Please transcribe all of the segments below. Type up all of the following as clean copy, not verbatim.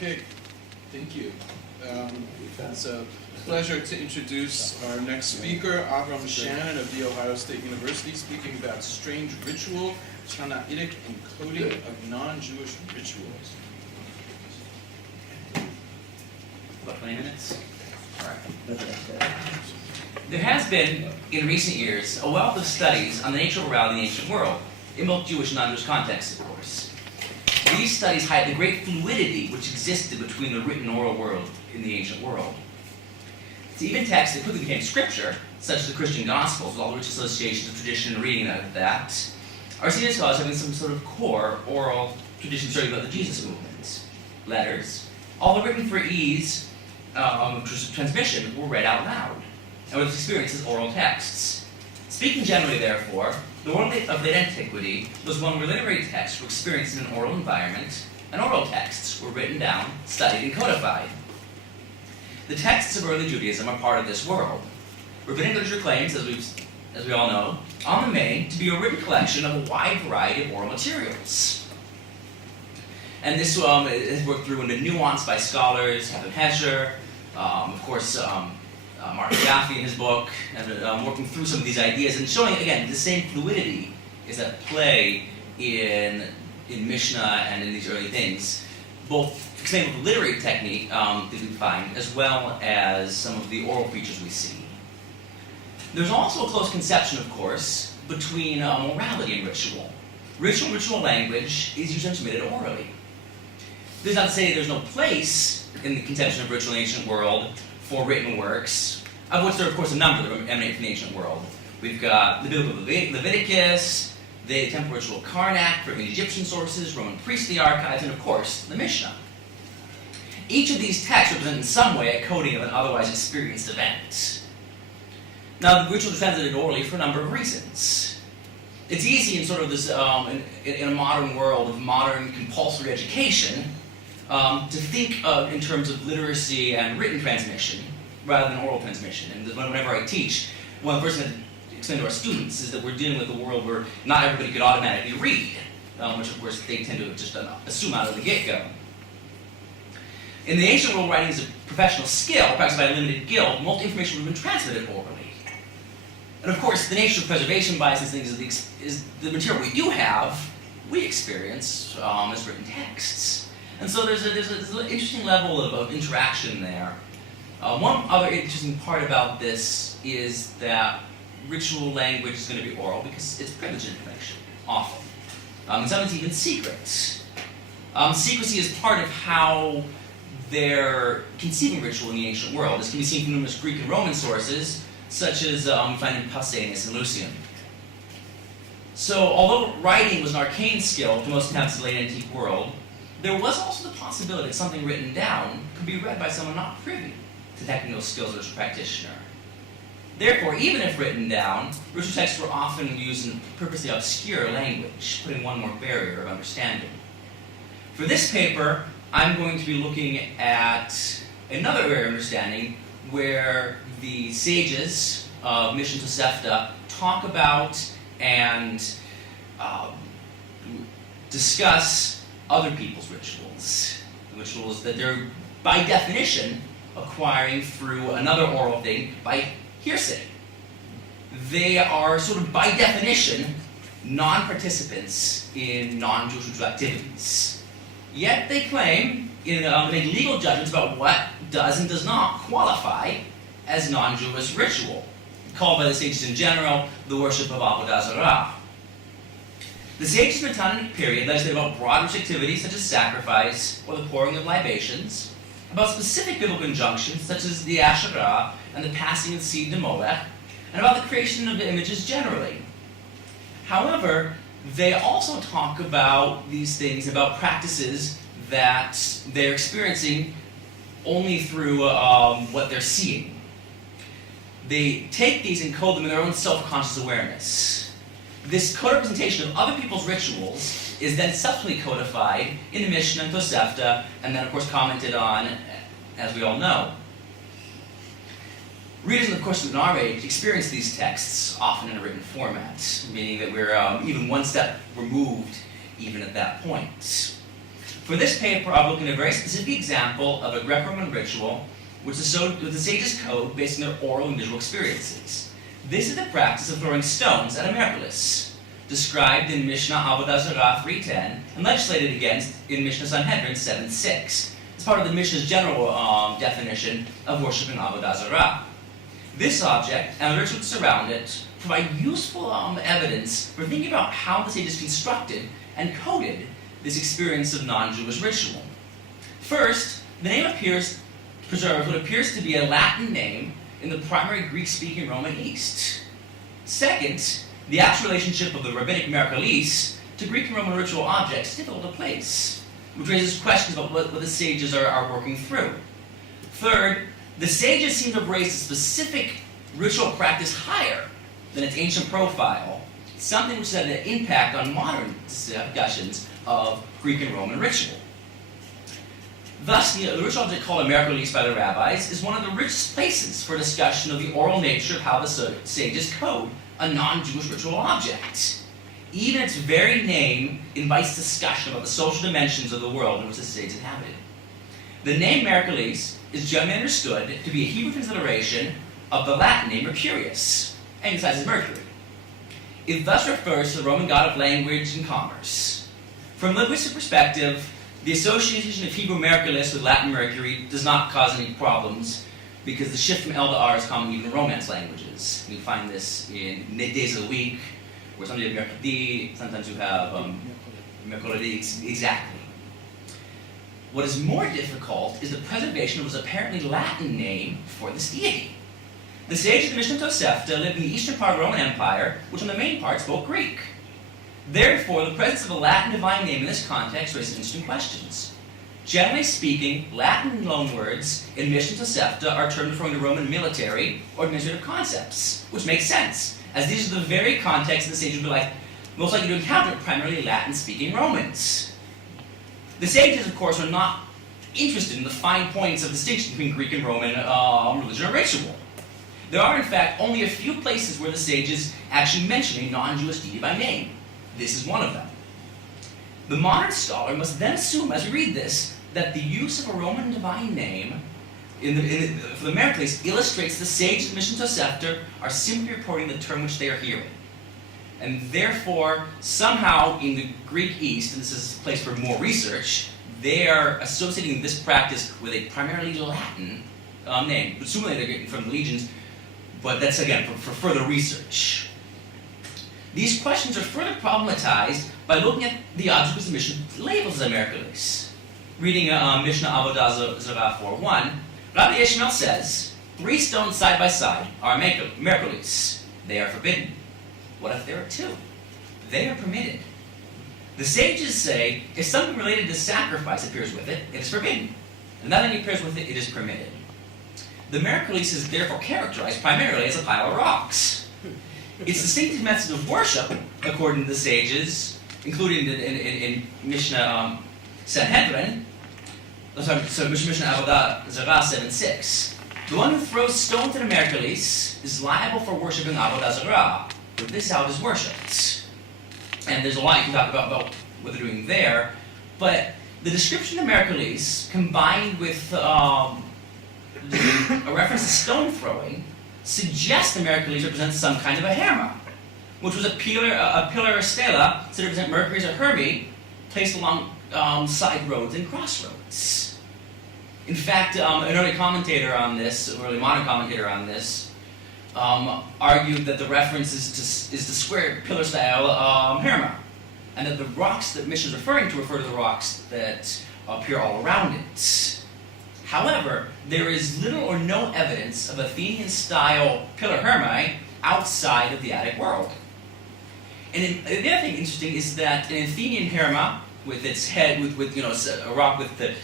Okay, thank you. It's a pleasure to introduce our next speaker, Avram Shannon of The Ohio State University, speaking about strange ritual, Shannaitic encoding of non-Jewish rituals. About 20 minutes? All right. There has been, in recent years, a wealth of studies on the nature of morality in the ancient world, in both Jewish and non-Jewish contexts, of course. These studies highlight the great fluidity which existed between the written and oral world in the ancient world. So even texts that quickly became scripture, such as the Christian Gospels, with all the rich associations of tradition and reading of that, are seen as scholars having some sort of core oral tradition starting about the Jesus movement. Letters, although written for ease of transmission, were read out loud, and were experienced as oral texts. Speaking generally, therefore, the world of late antiquity was one where literary texts were experienced in an oral environment, and oral texts were written down, studied, and codified. The texts of early Judaism are part of this world. Rabbinic literature claims, as we all know, on the main, to be a written collection of a wide variety of oral materials. And this is worked through into nuance by scholars, Kevin Hesher, of course, Martin Jaffe in his book, and working through some of these ideas and showing, again, the same fluidity is at play in Mishnah and in these early things, both explained with the literary technique that we find, as well as some of the oral features we see. There's also a close conception, of course, between morality and ritual. Ritual language is usually transmitted orally. This is not to say there's no place in the conception of ritual in the ancient world for written works, of which there are, of course, a number that emanate from the ancient world. We've got the biblical Leviticus, the temple ritual Karnak from Egyptian sources, Roman priestly archives, and, of course, the Mishnah. Each of these texts represent in some way a coding of an otherwise experienced event. Now, the ritual is translated orally for a number of reasons. It's easy in sort of this, in a modern world of modern compulsory education, to think of in terms of literacy and written transmission rather than oral transmission. And whenever I teach, one of the first things I explain to our students is that we're dealing with a world where not everybody could automatically read, which of course they tend to just assume out of the get-go. In the ancient world, writing is a professional skill practiced by a limited guild. Most information would have been transmitted orally. And of course, the nature of preservation bias and things is the material we do have, we experience as written texts. And so there's an interesting level of interaction there. One other interesting part about this is that ritual language is going to be oral because it's privileged information, often. Sometimes even secret. Secrecy is part of how they're conceiving ritual in the ancient world. This can be seen from numerous Greek and Roman sources, such as we find in Pausanias and Lucian. So, although writing was an arcane skill to most attempts in the late antique world, there was also the possibility that something written down could be read by someone not privy to technical skills as a practitioner. Therefore, even if written down, ritual texts were often used in purposely obscure language, putting one more barrier of understanding. For this paper, I'm going to be looking at another area of understanding where the sages of Mishnah Tosefta talk about and discuss other people's rituals that they're, by definition, acquiring through another oral thing by hearsay. They are sort of, by definition, non-participants in non-Jewish ritual activities. Yet they claim to make legal judgments about what does and does not qualify as non-Jewish ritual, called by the sages in general the worship of Avodah Zarah. The sages of the Tanaitic period legislated about broad ritual activities such as sacrifice or the pouring of libations, about specific biblical injunctions such as the Asherah and the passing of seed to Molech, and about the creation of images generally. However, they also talk about these things, about practices that they're experiencing only through what they're seeing. They take these and code them in their own self-conscious awareness. This co-representation of other people's rituals is then subsequently codified in the Mishnah and Tosefta, and then, of course, commented on, as we all know. Readers, of course, in our age experience these texts often in a written format, meaning that we're even one step removed even at that point. For this paper, I'll look at a very specific example of a Greco-Roman ritual which is associated with the sages' code based on their oral and visual experiences. This is the practice of throwing stones at a Merkulis, described in Mishnah Avodah Zarah 3:10 and legislated against in Mishnah Sanhedrin 7:6. It's part of the Mishnah's general definition of worshiping Avodah Zarah. This object and the rituals surround it provide useful evidence for thinking about how the sages constructed and coded this experience of non-Jewish ritual. First, the name preserves what appears to be a Latin name in the primary Greek-speaking Roman East. Second, the actual relationship of the rabbinic Merkulis to Greek and Roman ritual objects is difficult to place, which raises questions about what the sages are working through. Third, the sages seem to have raised a specific ritual practice higher than its ancient profile, something which has had an impact on modern discussions of Greek and Roman ritual. Thus, the ritual object called a Merkulis by the rabbis is one of the richest places for discussion of the oral nature of how the sages code a non-Jewish ritual object. Even its very name invites discussion about the social dimensions of the world in which the sages inhabited. The name Merkulis is generally understood to be a Hebrew transliteration of the Latin name Mercurius, emphasizes Mercury. It thus refers to the Roman god of language and commerce. From a linguistic perspective, the association of Hebrew Merkulis with Latin Mercury does not cause any problems because the shift from L to R is common even in Romance languages. You find this in days of the week, where sometimes you have Mercredi, sometimes you have Mercoledi, exactly. What is more difficult is the preservation of what was apparently Latin name for this deity. The sages of the Mishnah Tosefta lived in the eastern part of the Roman Empire, which on the main part spoke Greek. Therefore, the presence of a Latin divine name in this context raises interesting questions. Generally speaking, Latin loanwords in Mishnah Tosefta are termed referring to Roman military or administrative concepts, which makes sense, as these are the very contexts the sages would be most likely to encounter primarily Latin-speaking Romans. The sages, of course, are not interested in the fine points of distinction between Greek and Roman religion or ritual. There are, in fact, only a few places where the sages actually mention a non-Jewish deity by name. This is one of them. The modern scholar must then assume, as we read this, that the use of a Roman divine name for the Merkulis illustrates the sages of Mishnah Tosefta are simply reporting the term which they are hearing. And therefore, somehow in the Greek East, and this is a place for more research, they are associating this practice with a primarily Latin name. Presumably they're getting from the legions, but that's again for further research. These questions are further problematized by looking at the object which the Mishnah labels as a Merkulis. Reading Mishnah Avodah Zarah 4:1, Rabbi Ishmael says, 3 stones side by side are Merkulis. They are forbidden. What if there are 2? They are permitted. The sages say, if something related to sacrifice appears with it, it is forbidden. And nothing appears with it, it is permitted. The Merkulis is therefore characterized primarily as a pile of rocks. Its distinctive methods of worship, according to the sages, including in Mishnah Sanhedrin, Mishnah Avodah Zarah 7:6. The one who throws stones at a Merkulis is liable for worshiping Avodah Zarah, for this is how it is worshipped. And there's a lot you can talk about what they're doing there, but the description of Merkulis, combined with a reference to stone throwing, suggests the Merkulis represents some kind of a herma, which was a pillar or stela to represent Mercury or Hermes, placed along side roads and crossroads. In fact, an early commentator on this, an early modern commentator on this, argued that the reference is to square pillar-style herma, and that the rocks that Mishnah is referring to refer to the rocks that appear all around it. However, there is little or no evidence of Athenian-style pillar hermae outside of the Attic world. And the other thing interesting is that an Athenian herma, with its head, with a rock with the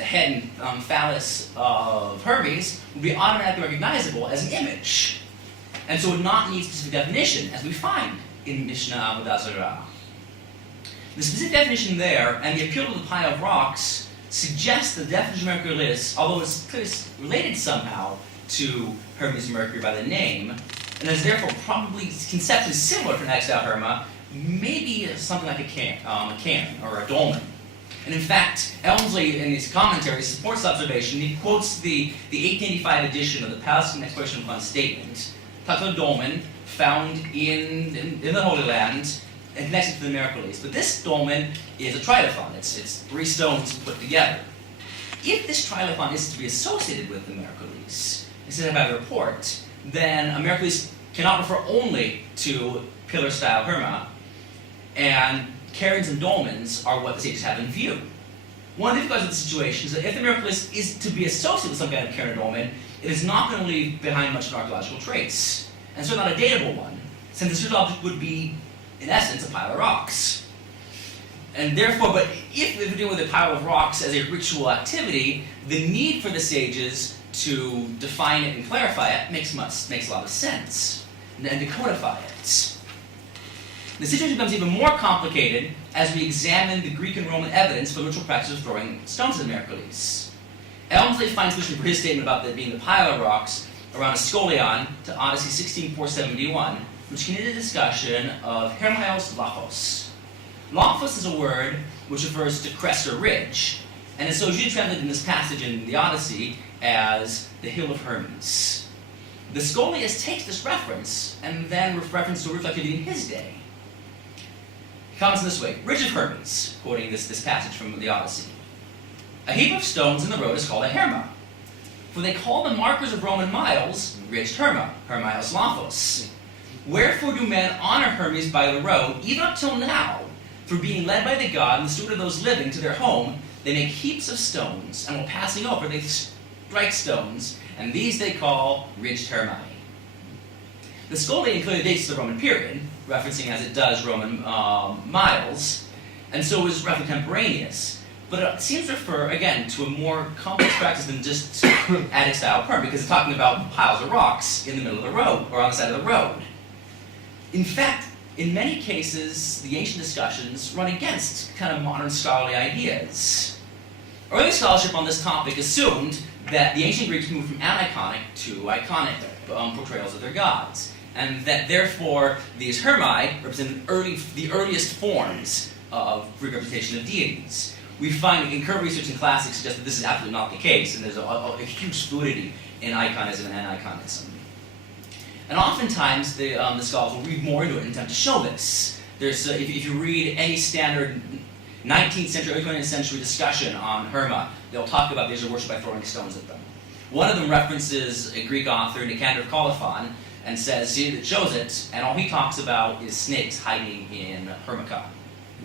head and phallus of Hermes, would be automatically recognizable as an image, and so would not need specific definition, as we find in Mishnah Avodah Zarah. The specific definition there, and the appeal to the pile of rocks, suggests the definition of Merkulis, although it's clearly related somehow to Hermes Mercury by the name, and is therefore probably conceptually similar to an Exile Herma, maybe something like a cairn or a dolmen. And in fact, Elmsley, in his commentary, supports the observation. He quotes the 1885 edition of the Palestine Exploration Fund statement, talks about a dolmen found in the Holy Land and connected to the Miraculous. But this dolmen is a trilithon. It's 3 stones put together. If this trilithon is to be associated with the Miraculous, instead of having a report, then a Miraculous cannot refer only to pillar-style Herma, and cairns and dolmens are what the sages have in view. One of the difficulties of the situation is that if the Miraculous is to be associated with some kind of cairn or dolmen, it is not going to leave behind much of an archaeological trace, and so not a datable one, since the search object would be, in essence, a pile of rocks. And therefore, but if we're dealing with a pile of rocks as a ritual activity, the need for the sages to define it and clarify it makes a lot of sense, and to codify it. The situation becomes even more complicated as we examine the Greek and Roman evidence for the ritual practice of throwing stones at the Miraculous. Elmsley finds solution for his statement about there being the pile of rocks around a scolion to Odyssey 16:471, which can lead a discussion of Hermaios Laphos. Laphos is a word which refers to crest or ridge, and is so usually translated in this passage in the Odyssey as the Hill of Hermes. The Scholiast takes this reference and then reference to a ritual activity in his day. He comments in this way: Ridge of Hermes, quoting this passage from the Odyssey. A heap of stones in the road is called a Herma, for they call the markers of Roman miles ridged Herma, Hermaios Laphos. Wherefore do men honor Hermes by the road, even up till now, for being led by the god and the steward of those living to their home, they make heaps of stones, and while passing over they strike stones, and these they call ridged Hermae. The Scholian clearly dates the Roman period, referencing as it does Roman miles, and so is roughly contemporaneous. But it seems to refer, again, to a more complex practice than just Attic-style perm, because it's talking about piles of rocks in the middle of the road, or on the side of the road. In fact, in many cases, the ancient discussions run against kind of modern scholarly ideas. Early scholarship on this topic assumed that the ancient Greeks moved from aniconic to iconic portrayals of their gods, and that therefore these Hermae represent the earliest forms of Greek representation of deities. We find in current research and classics suggest that this is absolutely not the case, and there's a huge fluidity in iconism and aniconism. And oftentimes the scholars will read more into it and attempt to show this. There's, if you read any standard 19th century, early 20th century discussion on Herma, they'll talk about these are worshipped by throwing stones at them. One of them references a Greek author, Nicander of Colophon, and says, see, it shows it, and all he talks about is snakes hiding in Hermica,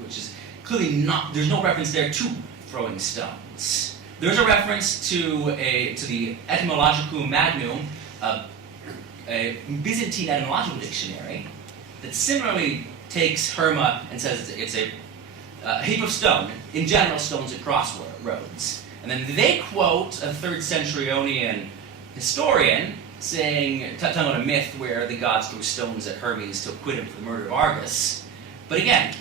which is clearly not, there's no reference there to throwing stones. There's a reference to the Etymologicum Magnum, a Byzantine etymological dictionary, that similarly takes Herma and says it's a heap of stone, in general stones at crossroads. And then they quote a 3rd centurionian historian saying, talking about a myth where the gods threw stones at Hermes to acquit him for the murder of Argus. But again,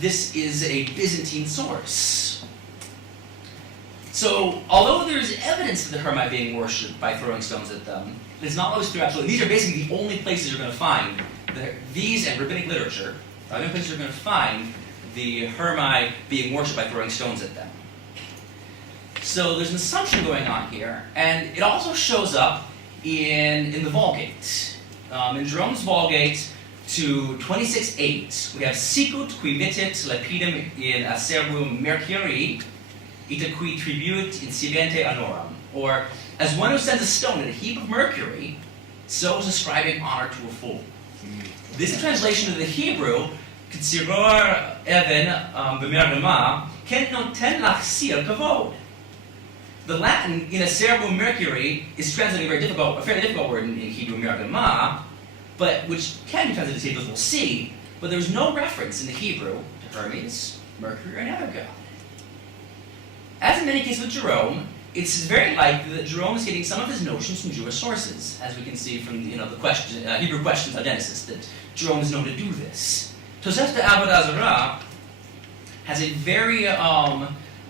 this is a Byzantine source. So, although there is evidence of the Hermae being worshipped by throwing stones at them, it's not always clear absolutely. These are basically the only places you're going to find these and rabbinic literature are the only places you're going to find the Hermae being worshipped by throwing stones at them. So there's an assumption going on here, and it also shows up in the Vulgate. In Jerome's Vulgate to 26:8, we have sicut qui mittit lapidem in acerbum mercurii, ita qui tribuit incidente honorum, or as one who sends a stone at a heap of mercury, so is ascribing honor to a fool. This translation of the Hebrew, Ktsiror even b'mergema, ken noten lachsir kavod. The Latin, in acerbum mercury, is translating a fairly difficult word in Hebrew, mergema, but which can be translated as Hebrew, as we'll see, but there's no reference in the Hebrew to Hermes, Mercury, or any other god. As in many cases with Jerome, it's very likely that Jerome is getting some of his notions from Jewish sources, as we can see from the Hebrew questions on Genesis, that Jerome is known to do this. Tosefta Avodah Zarah has a very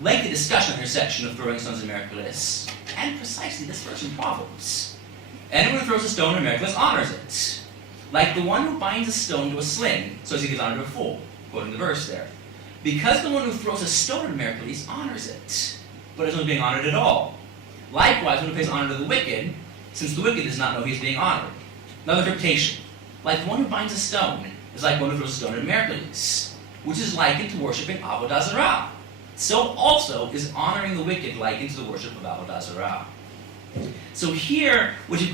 lengthy discussion in her section of throwing stones at Miraculous, and precisely this verse in Proverbs. Anyone who throws a stone at Miraculous honors it, like the one who binds a stone to a sling, so as he gives honor to a fool, quoting the verse there. because the one who throws a stone at Heracles honors it, but isn't being honored at all. Likewise, one who pays honor to the wicked, since the wicked does not know he is being honored. Another interpretation, like the one who binds a stone, is like one who throws a stone at Heracles, which is likened to worshipping Avodah Zarah. So also is honoring the wicked likened to the worship of Avodah Zarah. So here, what's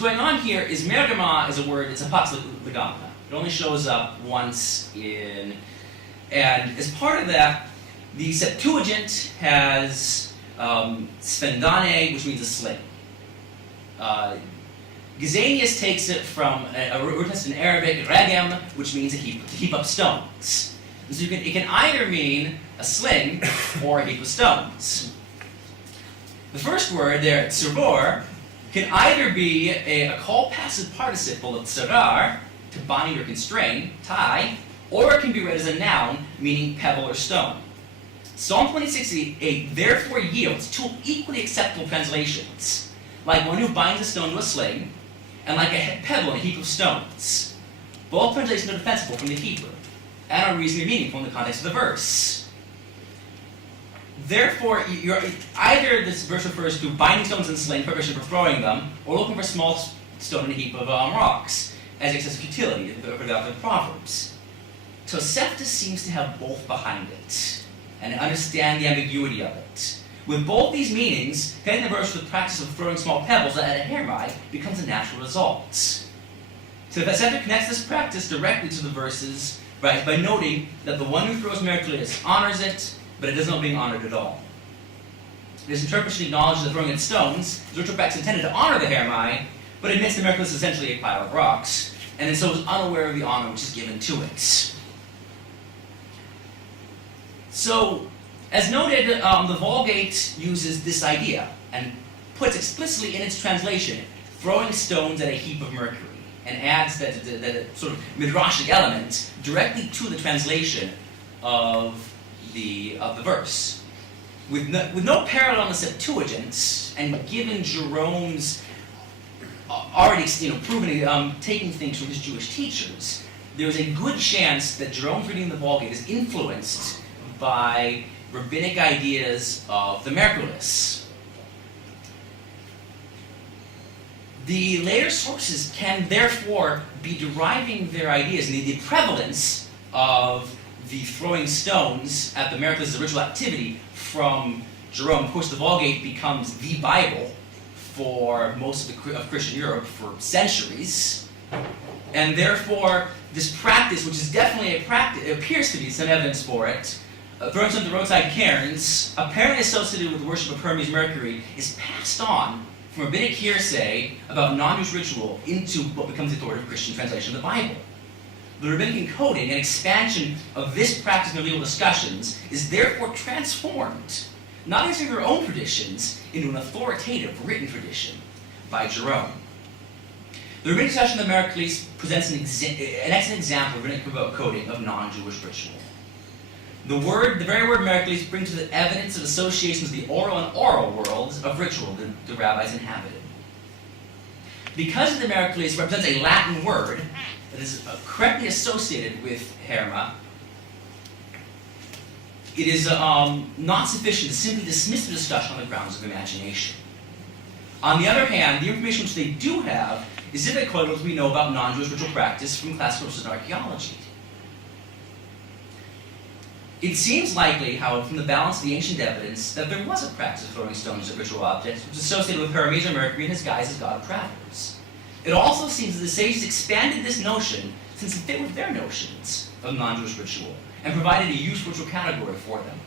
going on here is mergama is a word, it's a patslegama. It only shows up once in, and as part of that, the Septuagint has sphendane, which means a sling. Gesenius takes it from a root in Arabic, regem, which means to heap up stones. So it can either mean a sling or a heap of stones. The first word there, tzuror, can either be a call passive participle of tsarar, to bind or constrain, tie, or it can be read as a noun, meaning pebble or stone. Psalm 26:8 therefore yields two equally acceptable translations, like one who binds a stone to a sling, and like a pebble in a heap of stones. Both translations are defensible from the Hebrew, and are reasonably meaningful in the context of the verse. Therefore, either this verse refers to binding stones and sling, preparation for throwing them, or looking for a small stone in a heap of rocks, as excessive futility, for the Proverbs. Tosefta seems to have both behind it, and understand the ambiguity of it. With both these meanings, connecting the verse with the practice of throwing small pebbles at a hermai becomes a natural result. So the Tosefta connects this practice directly to the verses by noting that the one who throws Heracles honors it, but it does not being honored at all. This interpretation acknowledges that throwing at stones, the ritual practice intended to honor the hermai, but admits that Heracles is essentially a pile of rocks, and so is unaware of the honor which is given to it. So, as noted, the Vulgate uses this idea and puts explicitly in its translation throwing stones at a heap of mercury, and adds that sort of midrashic element directly to the translation of the verse. With no parallel in the Septuagint, and given Jerome's already proven taking things from his Jewish teachers, there is a good chance that Jerome's reading of the Vulgate is influenced by rabbinic ideas of the Merkulis. The later sources can therefore be deriving their ideas, and the prevalence of the throwing stones at the Merkulis as a ritual activity from Jerome. Of course, the Vulgate becomes the Bible for most of Christian Europe for centuries, and therefore this practice, which is definitely a practice, it appears to be some evidence for it, throwing some of the roadside cairns, apparently associated with the worship of Hermes Mercury, is passed on from rabbinic hearsay about non-Jewish ritual into what becomes the authoritative Christian translation of the Bible. The rabbinic encoding and expansion of this practice in legal discussions is therefore transformed, not as in their own traditions, into an authoritative written tradition by Jerome. The rabbinic discussion of the Merkulis presents an excellent example of rabbinic coding of non-Jewish ritual. The very word Merkulis brings to the evidence of associations with the oral and oral worlds of ritual the rabbis inhabited. Because the Merkulis represents a Latin word that is correctly associated with Herma, it is not sufficient to simply dismiss the discussion on the grounds of imagination. On the other hand, the information which they do have is difficult to what we know about non-Jewish ritual practice from classical sources and archaeology. It seems likely, however, from the balance of the ancient evidence, that there was a practice of throwing stones at ritual objects, which was associated with Hermes or Mercury in his guise as god of travelers. It also seems that the sages expanded this notion since it fit with their notions of non-Jewish ritual, and provided a useful ritual category for them.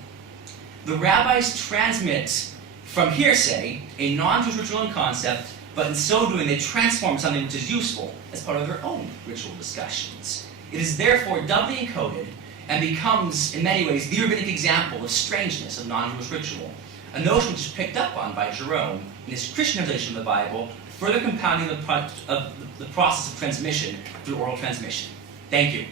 The rabbis transmit from hearsay a non-Jewish ritual and concept, but in so doing they transform something which is useful as part of their own ritual discussions. It is therefore doubly encoded and becomes, in many ways, the rabbinic example of strangeness of non-Jewish ritual, a notion which is picked up on by Jerome in his Christian translation of the Bible, further compounding the process of transmission through oral transmission. Thank you.